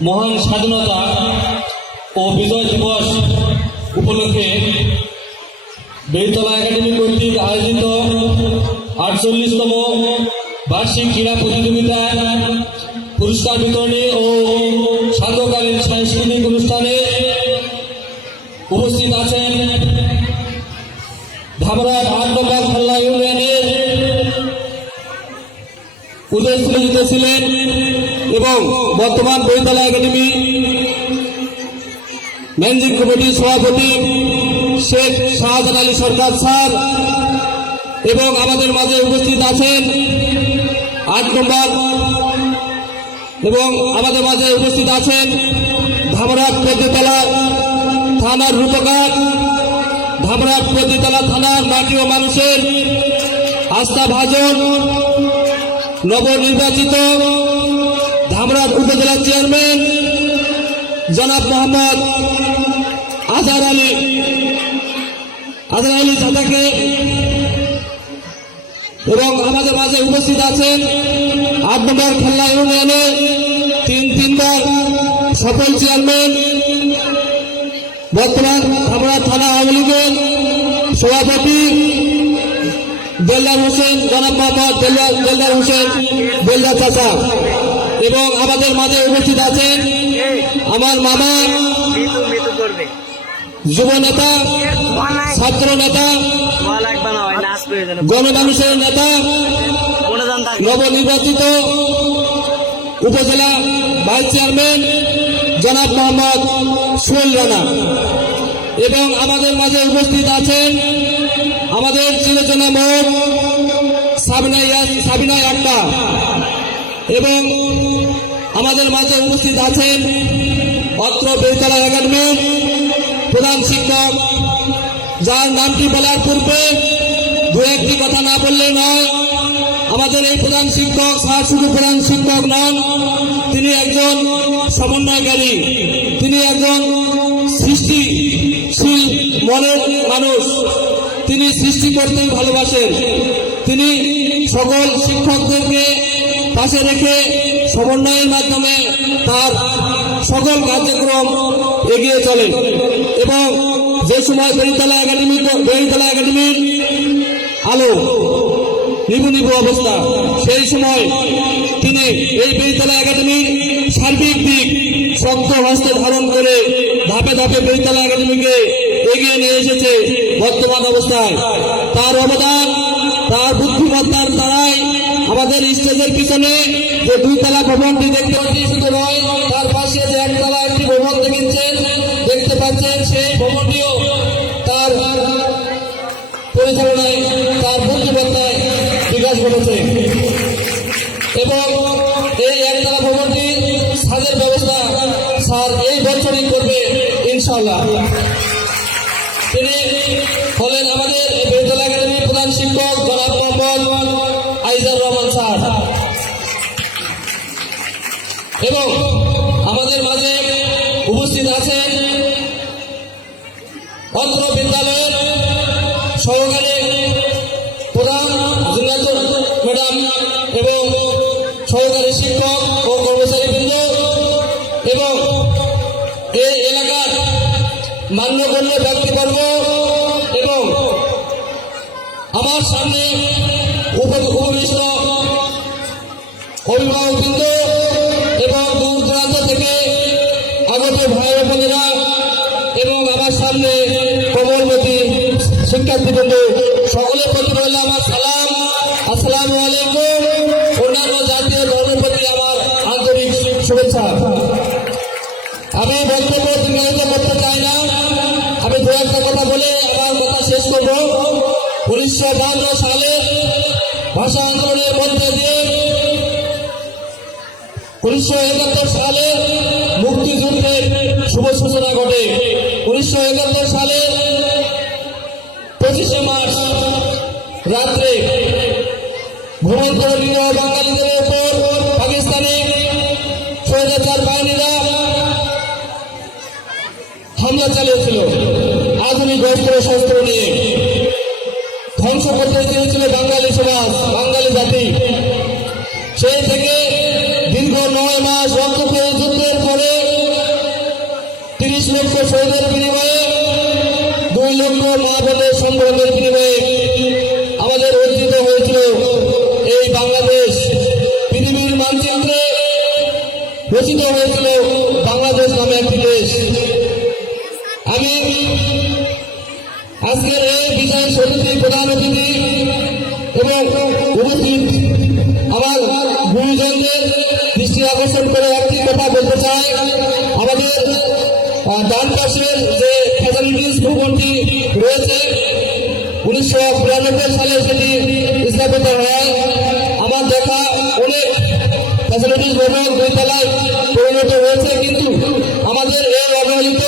মহান স্বাধীনতা ও বিজয় দিবস উপলক্ষে বেলতলা একাডেমি কর্তৃক আয়োজিত আটচল্লিশতম বার্ষিক ক্রীড়া প্রতিযোগিতায় পুরস্কার বিতরণী ও সান্ধ্যকালীন সাংস্কৃতিক অনুষ্ঠানে উপস্থিত আছেন ধামরা নম্বর খোল্লা ইউনিয়নের উদয়স্থলিত ছিলেন। এবং বর্তমান বইতলা একাডেমি ম্যানেজিং কমিটির সভাপতি শেখ শাহজাহান আলী সরকার স্যার এবং আমাদের মাঝে উপস্থিত আছেন আট নম্বর এবং আমাদের মাঝে উপস্থিত আছেন ধামরাট পদ্মতলা থানার রূপকার। ধামরাট পদ্মতলা থানার মাটি মানুষের আস্থা ভাজন নবনির্বাচিত ধামরাট উপজেলা চেয়ারম্যান জনাব মোহাম্মদ আজহার আলী আজহার আলী চাচাকে এবং আমাদের মাঝে উপস্থিত আছেন আট নম্বর খেলা ইউনিয়নে তিন তিনবার সফল চেয়ারম্যান। বর্তমান ধামরাট থানা আওয়ামী লীগের সভাপতি দেলদার হোসেন, জনাব মোহাম্মদ দেলদার হোসেন, দেলদার চাচা। এবং আমাদের মাঝে উপস্থিত আছেন আমার মামা যুব নেতা ছাত্র নেতা গণমানুষের নেতা নবনির্বাচিত উপজেলা ভাইস চেয়ারম্যান জনাব মোহাম্মদ সোহেল রানা। এবং আমাদের মাঝে উপস্থিত আছেন আমাদের চিরচেনা মোট সাবিনা সাবিনা আক্কা এবং আমাদের মাঝে উপস্থিত আছেন অত্র বেতলা একাডেমির প্রধান শিক্ষক, যার নামটি বলার পূর্বে দু একটি কথা না বললে নয়, আমাদের এই প্রধান শিক্ষক স্যার শুধু প্রধান শিক্ষক নন, তিনি একজন সমন্বয়কারী, তিনি একজন সৃষ্টিশীল মনের মানুষ, তিনি সৃষ্টি করতেই ভালোবাসেন, তিনি সকল শিক্ষকদেরকে পাশে রেখে সমন্বয়ের মাধ্যমে তার সকল কার্যক্রম এগিয়ে চলে এবং যে সময় বেরিতলা একাডেমি বেরিতলা একাডেমির আলো নিবু নিবু অবস্থা, সেই সময় তিনি এই বেরিতলা একাডেমির সার্বিক দিক শক্ত হস্তে ধারণ করে ধাপে ধাপে বেরিতলা একাডেমিকে এগিয়ে নিয়ে এসেছে বর্তমান অবস্থায়। তার অবদান, তার বুদ্ধিমত্তার দ্বারাই আমাদের স্টেজের পিছনে যে দুইতলা ভবনটি দেখতে পাচ্ছি, শুধু নয়, তার পাশে যে একতলা একটি ভবন দেখেছেন দেখতে পাচ্ছেন সেই ভবনটিও তার পরিচালনায়, তার বুদ্ধিমত্তায় বিকাশ ঘটেছে। এবং এই একতলা ভবনটি সাজের ব্যবস্থা স্যার এই বছরই করবে ইনশাল্লাহ অত্র বিদ্যালয়ের সহকারী প্রধান জিনাতুল ম্যাডাম এবং সহকারী শিক্ষক ও কর্মচারীবৃন্দ এবং এই এলাকার মান্যগণ্য ব্যক্তিবর্গ এবং আমার সামনে উপ- উপবিষ্ট অভিভাবকবৃন্দ এবং দূর দূরান্ত থেকে আগত ভাই বোনেরা এবং আমার সামনে শিক্ষার্থীবৃন্দ সকলের প্রতি রইল আমার সালাম, আসসালামু আলাইকুম। অন্যান্য জাতীয় ধর্মের প্রতি আমার আন্তরিক শুভেচ্ছা। আমি বক্তব্য দীর্ঘায়িত করতে চাই না। আমি দু একটা কথা বলে আমার কথা শেষ করব। উনিশশো বান্ন সালে ভাষা আন্দোলনের মধ্যে দিয়ে উনিশশো একাত্তর সালে বাঙালিদের উপর পাকিস্তানি স্বৈরাচার বাহিনীরা হামলা চালিয়েছিল। আধুনিক নিয়ে। ধ্বংস করতে চেয়েছিল বাঙালি সমাজ, বাঙালি জাতি। সেই থেকে দীর্ঘ নয় মাস রক্তক্ষয়ী যুদ্ধের পরে তিরিশ লক্ষ শহীদের বিনিময়ে দুই লক্ষ মা বোনের বিনিময়ে হয়েছিল বাংলাদেশ নামে একটি দেশ। আমি আজকের এই বিশেষ অতিথি প্রধান অতিথি এবং উপস্থিত আমার গুরুজনদের দৃষ্টি আকর্ষণ করে একটি কথা বলতে চাই। আমাদের ডান পাশের যে ফ্যাসিলিটিস ভবনটি রয়েছে, উনিশশো বিরানব্বই সালে সেটি স্থাপিত হয়। আমার দেখা অনেক ফ্যাসিলিটিস ভবন দুই তলায় পরিণত হয়েছে কিন্তু আমাদের এই অবহেলিত